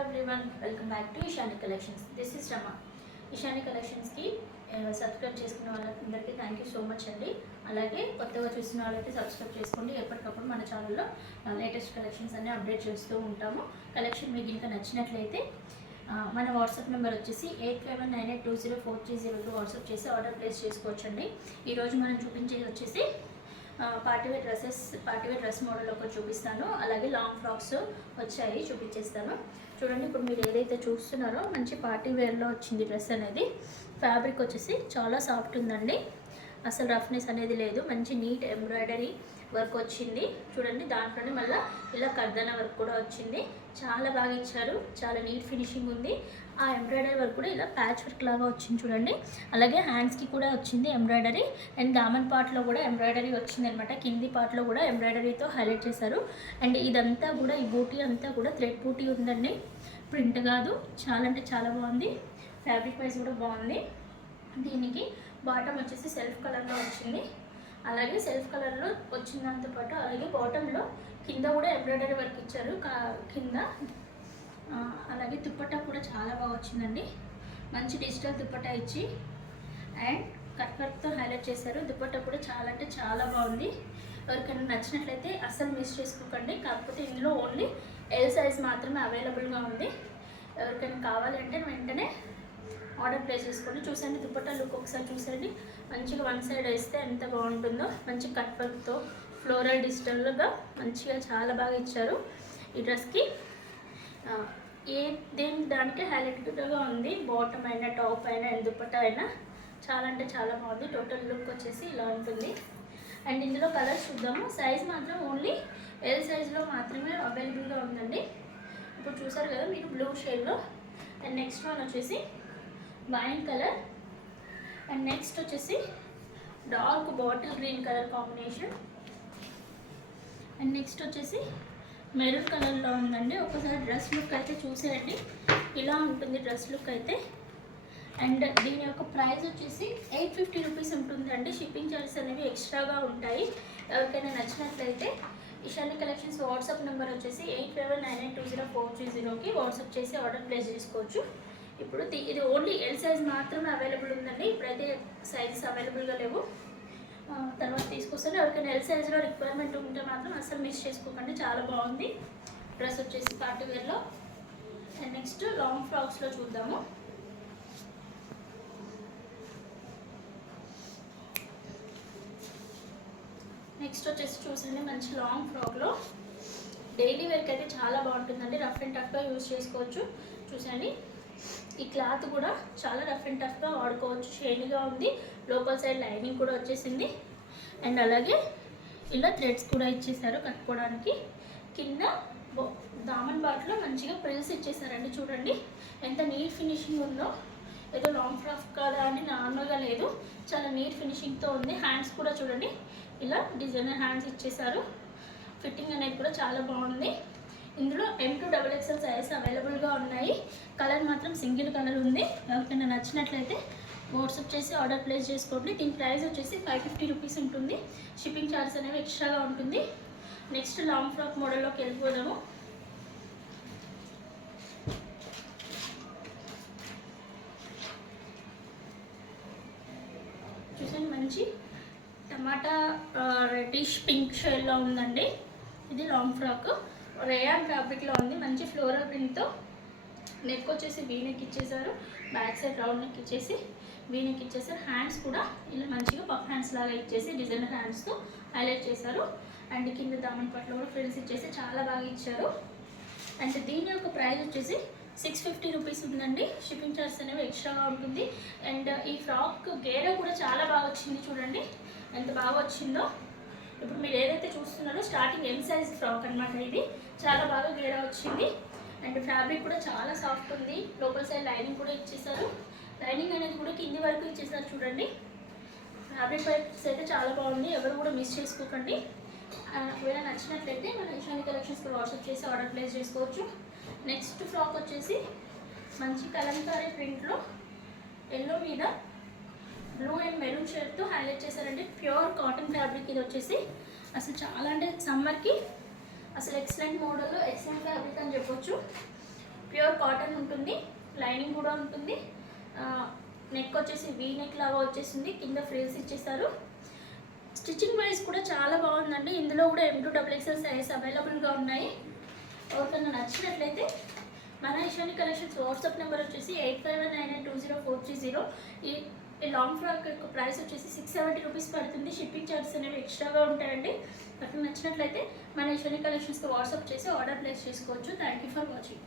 everyone, welcome back to Ishani Collections. This is Rama. Ishani Collections ki subscribe చేసుకున్న వాళ్ళందరికీ thank you so much అండి. అలాగే కొత్తగా చూసిన వాళ్ళైతే సబ్స్క్రైబ్ చేసుకోండి. ఎప్పటికప్పుడు మన ఛానల్లో లేటెస్ట్ కలెక్షన్స్ అన్నీ అప్డేట్ చేస్తూ ఉంటాము. కలెక్షన్ మీకు ఇంకా నచ్చినట్లయితే మన వాట్సాప్ నెంబర్ వచ్చేసి 8598204302 వాట్సాప్ చేసి ఆర్డర్ ప్లేస్ చేసుకోవచ్చండి. ఈరోజు మనం చూపించేది వచ్చేసి పార్టీవేర్ డ్రెస్ మోడల్ ఒకటి చూపిస్తాను. అలాగే లాంగ్ ఫ్రాక్స్ వచ్చాయి, చూపించేస్తాను. చూడండి, ఇప్పుడు మీరు ఏదైతే చూస్తున్నారో మంచి పార్టీవేర్లో వచ్చింది డ్రెస్ అనేది. ఫ్యాబ్రిక్ వచ్చేసి చాలా సాఫ్ట్ ఉందండి, అసలు రఫ్నెస్ అనేది లేదు. మంచి నీట్ ఎంబ్రాయిడరీ వర్క్ వచ్చింది. చూడండి, దాంట్లోనే మళ్ళీ ఇలా కర్దన వర్క్ కూడా వచ్చింది. చాలా బాగా ఇచ్చారు, చాలా నీట్ ఫినిషింగ్ ఉంది. ఆ ఎంబ్రాయిడరీ వర్క్ కూడా ఇలా ప్యాచ్ వర్క్ లాగా వచ్చింది చూడండి. అలాగే హ్యాండ్స్కి కూడా వచ్చింది ఎంబ్రాయిడరీ, అండ్ దామన్ పార్ట్లో కూడా ఎంబ్రాయిడరీ వచ్చింది అనమాట. కింది పార్ట్లో కూడా ఎంబ్రాయిడరీతో హైలైట్ చేశారు. అండ్ ఇదంతా కూడా ఈ బూటీ అంతా కూడా థ్రెడ్ బూటీ ఉందండి, ప్రింట్ కాదు. చాలా అంటే చాలా బాగుంది. ఫ్యాబ్రిక్ వైజ్ కూడా బాగుంది. దీనికి బాటమ్ వచ్చేసి సెల్ఫ్ కలర్లో వచ్చింది. అలాగే సెల్ఫ్ కలర్లో వచ్చినంత పాటు అలాగే బాటంలో కింద కూడా ఎంబ్రాయిడరీ వర్క్ ఇచ్చారు కింద. అలాగే దుపట్టా కూడా చాలా బాగా వచ్చిందండి. మంచి డిజిటల్ దుపట్టా ఇచ్చి అండ్ కట్ వర్క్తో హైలైట్ చేశారు. దుపట్టా కూడా చాలా అంటే చాలా బాగుంది. ఎవరికైనా నచ్చినట్లయితే అస్సలు మిస్ చేసుకోకండి. కాకపోతే ఇందులో ఓన్లీ ఎల్ సైజ్ మాత్రమే అవైలబుల్గా ఉంది. ఎవరికైనా కావాలంటే వెంటనే ఆర్డర్ ప్లేస్ చేసుకోండి. చూసండి, దుపట్టా లుక్ ఒకసారి చూసండి. మంచిగా వన్ సైడ్ వేస్తే ఎంత బాగుంటుందో. మంచి కట్ వర్క్తో ఫ్లోరల్ డిజిటల్గా మంచిగా చాలా బాగా ఇచ్చారు. ఈ డ్రెస్కి దానికి హైలైట్గా ఉంది. బాటమ్ అయినా టాప్ అయినా అండ్ దుపట్టా అయినా చాలా అంటే చాలా బాగుంది. టోటల్ లుక్ వచ్చేసి ఇలా ఉంటుంది. అండ్ ఇందులో కలర్స్ చూద్దాము. సైజ్ మాత్రం ఓన్లీ ఎల్ సైజ్లో మాత్రమే అవైలబుల్గా ఉందండి. ఇప్పుడు చూసారు కదా మీరు, బ్లూ షేడ్లో. అండ్ నెక్స్ట్ వన్ వచ్చేసి వైన్ కలర్, అండ్ నెక్స్ట్ వచ్చేసి dark bottle green colour combination, and next వచ్చేసి మెరూన్ కలర్లో ఉందండి. ఒకసారి డ్రెస్ లుక్ అయితే చూసేయండి, ఇలా ఉంటుంది డ్రెస్ లుక్ అయితే. అండ్ దీని యొక్క ప్రైస్ వచ్చేసి 850 రూపీస్ ఉంటుందండి. షిప్పింగ్ చార్జెస్ అనేవి ఎక్స్ట్రాగా ఉంటాయి. ఎవరికైనా నచ్చినట్లయితే ఇషాని కలెక్షన్స్ వాట్సాప్ నెంబర్ వచ్చేసి 8598204302కి వాట్సాప్ చేసి ఆర్డర్ ప్లేస్ చేసుకోవచ్చు. ఇప్పుడు ఇది ఓన్లీ ఎల్ సైజ్ మాత్రమే అవైలబుల్ ఉందండి. ఇప్పుడైతే సైజెస్ అవైలబుల్గా లేవు, తర్వాత తీసుకొస్తాను. ఎవరికైనా ఎల్ సైజ్లో రిక్వైర్మెంట్ ఉంటే మాత్రం అసలు మిస్ చేసుకోకండి. చాలా బాగుంది డ్రెస్ వచ్చేసి పార్టీవేర్లో. అండ్ నెక్స్ట్ లాంగ్ ఫ్రాక్స్లో చూద్దాము. నెక్స్ట్ వచ్చేసి చూసండి, మంచి లాంగ్ ఫ్రాక్లో డైలీ వేర్కి అయితే చాలా బాగుంటుందండి. రఫ్ అండ్ టఫ్గా యూజ్ చేసుకోవచ్చు. చూసండి, ఈ క్లాత్ కూడా చాలా రఫ్ అండ్ టఫ్గా వాడుకోవచ్చు. షైనీగా ఉంది. లోపల సైడ్ లైనింగ్ కూడా వచ్చేసింది. అండ్ అలాగే ఇలా థ్రెడ్స్ కూడా ఇచ్చేసారు కట్టుకోవడానికి. కింద దామన్ బాట్లో మంచిగా ప్రిల్స్ ఇచ్చేసారండి. చూడండి ఎంత నీట్ ఫినిషింగ్ ఉందో. ఏదో లాంగ్ ఫ్రాక్ కదా అని నార్మల్గా లేదు, చాలా నీట్ ఫినిషింగ్తో ఉంది. హ్యాండ్స్ కూడా చూడండి, ఇలా డిజైనర్ హ్యాండ్స్ ఇచ్చేసారు. ఫిట్టింగ్ అనేది కూడా చాలా బాగుంది. ఇందులో M2XXL సైజ్ అవైలబుల్గా ఉన్నాయి. కలర్ మాత్రం సింగిల్ కలర్ ఉంది. ఎవరికైనా నచ్చినట్లయితే వాట్సాప్ చేసి ఆర్డర్ ప్లేస్ చేసుకోండి. దీని ప్రైస్ వచ్చేసి 550 రూపీస్ ఉంటుంది. షిప్పింగ్ ఛార్జెస్ అనేవి ఎక్స్ట్రాగా ఉంటుంది. నెక్స్ట్ లాంగ్ ఫ్రాక్ మోడల్లోకి వెళ్ళిపోదాము. చూసండి, మంచి టమాటా రెడ్డిష్ పింక్ షేడ్లో ఉందండి. ఇది లాంగ్ ఫ్రాక్ రేయాన్ ఫ్యాబ్రిక్లో ఉంది. మంచి ఫ్లోరల్ ప్రింట్తో నెక్ వచ్చేసి వీ నెక్ ఇచ్చేసారు. బ్యాక్ సైడ్ రౌండ్ నెక్ ఇచ్చేసి వీ నెక్ ఇచ్చేసారు. హ్యాండ్స్ కూడా ఇలా మంచిగా పఫ్ హ్యాండ్స్ లాగా ఇచ్చేసి డిజైనర్ హ్యాండ్స్తో హైలైట్ చేశారు. అండ్ కింద దామన్ పట్లో కూడా ఫ్రిల్స్ ఇచ్చేసి చాలా బాగా ఇచ్చారు. అండ్ దీని యొక్క ప్రైస్ వచ్చేసి 650 రూపీస్ ఉందండి. షిప్పింగ్ చార్జెస్ అనేవి ఎక్స్ట్రాగా ఉంటుంది. అండ్ ఈ ఫ్రాక్ గేరా కూడా చాలా బాగా వచ్చింది. చూడండి ఎంత బాగా వచ్చిందో. ఇప్పుడు మీరు ఏదైతే చూస్తున్నారో స్టార్టింగ్ ఎల్ సైజ్ ఫ్రాక్ అనమాట. ఇది చాలా బాగా గేరా వచ్చింది. అండ్ ఫ్యాబ్రిక్ కూడా చాలా సాఫ్ట్ ఉంది. లోపల సైడ్ లైనింగ్ కూడా ఇచ్చేసారు. లైనింగ్ అనేది కూడా కింది వరకు ఇచ్చేసారు. చూడండి, ఫ్యాబ్రిక్ వైస్ అయితే చాలా బాగుంది. ఎవరు కూడా మిస్ చేసుకోకండి. ఒకవేళ నచ్చినట్లయితే మన ఇషాని కలెక్షన్స్కి వాట్సాప్ చేసి ఆర్డర్ ప్లేస్ చేసుకోవచ్చు. నెక్స్ట్ ఫ్రాక్ వచ్చేసి మంచి కలంకారీ ప్రింట్లో ఎల్లో మీద బ్లూ అండ్ మెరూన్ షేడ్తో హైలైట్ చేశారండి. ప్యూర్ కాటన్ ఫ్యాబ్రిక్ ఇది వచ్చేసి. అసలు చాలా అంటే సమ్మర్కి అసలు ఎక్సలెంట్ మోడల్, ఎక్సలెంట్ ఫ్యాబ్రిక్ అని చెప్పొచ్చు. ప్యూర్ కాటన్ ఉంటుంది, లైనింగ్ కూడా ఉంటుంది. నెక్ వచ్చేసి వీ నెక్ లాగా వచ్చేసింది, కింద ఫ్రిల్స్ ఇచ్చేసారు. స్టిచ్చింగ్ వైజ్ కూడా చాలా బాగుందండి. ఇందులో కూడా M2XXL సైజ్ అవైలబుల్గా ఉన్నాయి. ఎవరికైనా నచ్చినట్లయితే మన ఇషాని కలెక్షన్స్ వాట్సాప్ నెంబర్ వచ్చేసి 8519920430. ఈ లాంగ్ ఫ్రాక్ యొక్క ప్రైస్ వచ్చేసి 670 రూపీస్ పడుతుంది. షిప్పింగ్ ఛార్జెస్ అనేవి ఎక్స్ట్రాగా ఉంటాయండి. నాకు నచ్చినట్లయితే మన ఇషాని కలెక్షన్స్కి వాట్సాప్ చేసి ఆర్డర్ ప్లేస్ చేసుకోవచ్చు. Thank you for watching.